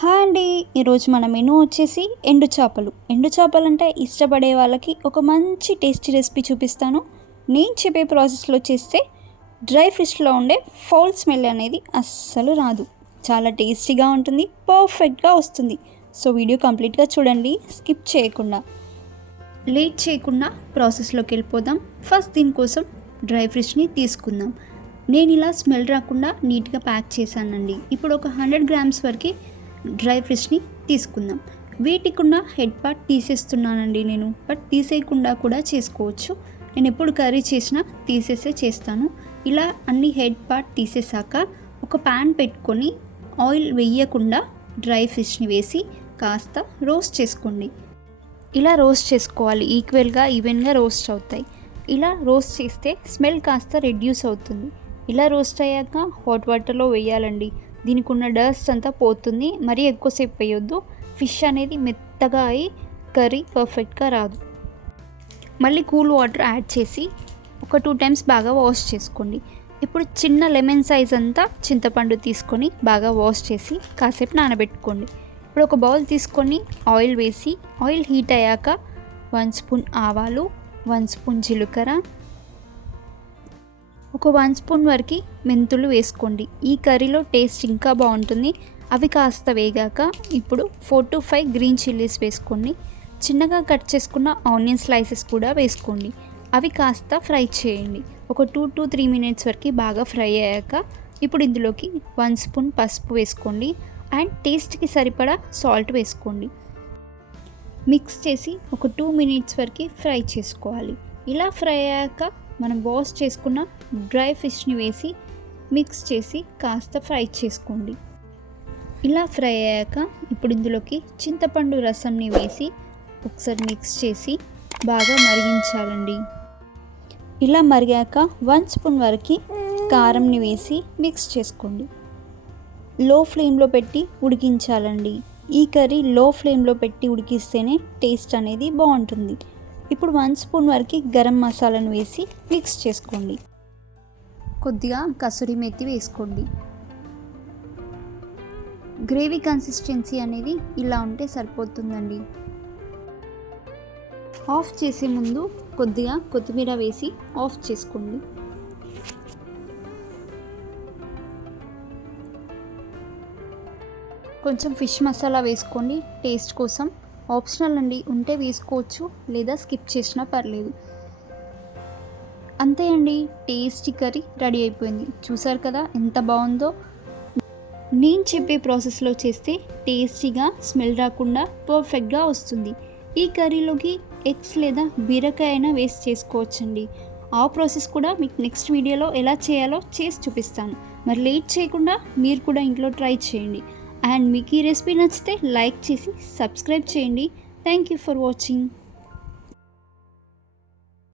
Hi అండి. ఈరోజు మన మెనూ వచ్చేసి ఎండు చేపలు ఎండు చేపలు అంటే ఇష్టపడే వాళ్ళకి ఒక మంచి టేస్టీ రెసిపీ చూపిస్తాను. నేను చెప్పే ప్రాసెస్లో చేస్తే డ్రై ఫిష్లో ఉండే ఫౌల్ స్మెల్ అనేది అస్సలు రాదు. చాలా టేస్టీగా ఉంటుంది పర్ఫెక్ట్గా వస్తుంది. సో వీడియో కంప్లీట్గా చూడండి స్కిప్ చేయకుండా. లేట్ చేయకుండా ప్రాసెస్లోకి వెళ్ళిపోదాం. ఫస్ట్ దీనికోసం డ్రై ఫిష్ని తీసుకుందాం. నేను ఇలా స్మెల్ రాకుండా నీట్గా ప్యాక్ చేశానండి. ఇప్పుడు ఒక హండ్రెడ్ గ్రామ్స్ వరకు డ్రై ఫ్రిష్ని తీసుకుందాం. వీటికున్నా హెడ్ పార్ట్ తీసేస్తున్నానండి నేను. బట్ తీసేయకుండా కూడా చేసుకోవచ్చు. నేను ఎప్పుడు కర్రీ చేసినా తీసేసే చేస్తాను. ఇలా అన్ని హెడ్ పార్ట్ తీసేసాక ఒక ప్యాన్ పెట్టుకొని ఆయిల్ వేయకుండా డ్రై ఫిష్ని వేసి కాస్త రోస్ట్ చేసుకోండి. ఇలా రోస్ట్ చేసుకోవాలి. ఈక్వల్గా ఈవెన్గా రోస్ట్ అవుతాయి. ఇలా రోస్ట్ చేస్తే స్మెల్ కాస్త రెడ్యూస్ అవుతుంది. ఇలా రోస్ట్ అయ్యాక హాట్ వాటర్లో వేయాలండి. దీనికి ఉన్న డస్ట్ అంతా పోతుంది. మరీ ఎక్కువసేపు వేయొద్దు. ఫిష్ అనేది మెత్తగా అయి కర్రీ పర్ఫెక్ట్గా రాదు. మళ్ళీ కూల్ వాటర్ యాడ్ చేసి ఒక టూ టైమ్స్ బాగా వాష్ చేసుకోండి. ఇప్పుడు చిన్న లెమన్ సైజ్ అంతా చింతపండు తీసుకొని బాగా వాష్ చేసి కాసేపు నానబెట్టుకోండి. ఇప్పుడు ఒక బౌల్ తీసుకొని ఆయిల్ వేసి ఆయిల్ హీట్ అయ్యాక వన్ స్పూన్ ఆవాలు వన్ స్పూన్ జీలకర్ర ఒక వన్ స్పూన్ వరకు మెంతులు వేసుకోండి. ఈ కర్రీలో టేస్ట్ ఇంకా బాగుంటుంది. అవి కాస్త వేగాక ఇప్పుడు four to five green chillies వేసుకోండి. చిన్నగా కట్ చేసుకున్న ఆనియన్ స్లైసెస్ కూడా వేసుకోండి. అవి కాస్త ఫ్రై చేయండి. ఒక టూ టు త్రీ మినిట్స్ వరకు బాగా ఫ్రై అయ్యాక ఇప్పుడు ఇందులోకి వన్ స్పూన్ పసుపు వేసుకోండి. అండ్ టేస్ట్కి సరిపడా సాల్ట్ వేసుకోండి. మిక్స్ చేసి ఒక టూ మినిట్స్ వరకు ఫ్రై చేసుకోవాలి. ఇలా ఫ్రై అయ్యాక మనం వాష్ చేసుకున్న డ్రై ఫిష్ని వేసి మిక్స్ చేసి కాస్త ఫ్రై చేసుకోండి. ఇలా ఫ్రై అయ్యాక ఇప్పుడు ఇందులోకి చింతపండు రసంని వేసి ఒకసారి మిక్స్ చేసి బాగా మరిగించాలండి. ఇలా మరిగాక వన్ స్పూన్ వరకు కారంని వేసి మిక్స్ చేసుకోండి. లో ఫ్లేమ్లో పెట్టి ఉడికించాలండి. ఈ కర్రీ లో ఫ్లేమ్లో పెట్టి ఉడికిస్తేనే టేస్ట్ అనేది బాగుంటుంది. ఇప్పుడు వన్ స్పూన్ వరకు గరం మసాలాను వేసి మిక్స్ చేసుకోండి. కొద్దిగా కసూరి మెత్తి వేసుకోండి. గ్రేవీ కన్సిస్టెన్సీ అనేది ఇలా ఉంటే సరిపోతుందండి. ఆఫ్ చేసే ముందు కొద్దిగా కొత్తిమీర వేసి ఆఫ్ చేసుకోండి. కొంచెం ఫిష్ మసాలా వేసుకోండి టేస్ట్ కోసం. ఆప్షనల్ అండి ఉంటే వేసుకోవచ్చు లేదా స్కిప్ చేసినా పర్లేదు. అంతే అండి టేస్టీ కర్రీ రెడీ అయిపోయింది. చూసారు కదా ఎంత బాగుందో? నేను చెప్పే ప్రాసెస్లో చేస్తే టేస్టీగా స్మెల్ రాకుండా పర్ఫెక్ట్గా వస్తుంది. ఈ కర్రీలోకి ఎగ్స్ లేదా బీరకాయ అయినా వేస్ట్ చేసుకోవచ్చండి. ఆ ప్రాసెస్ కూడా మీకు నెక్స్ట్ వీడియోలో ఎలా చేయాలో చేసి చూపిస్తాను. మరి లేట్ చేయకుండా మీరు కూడా ఇంట్లో ట్రై చేయండి. అండ్ మీకు ఈ రెసిపీ నచ్చితే లైక్ చేసి సబ్స్క్రైబ్ చేయండి. Thank you for watching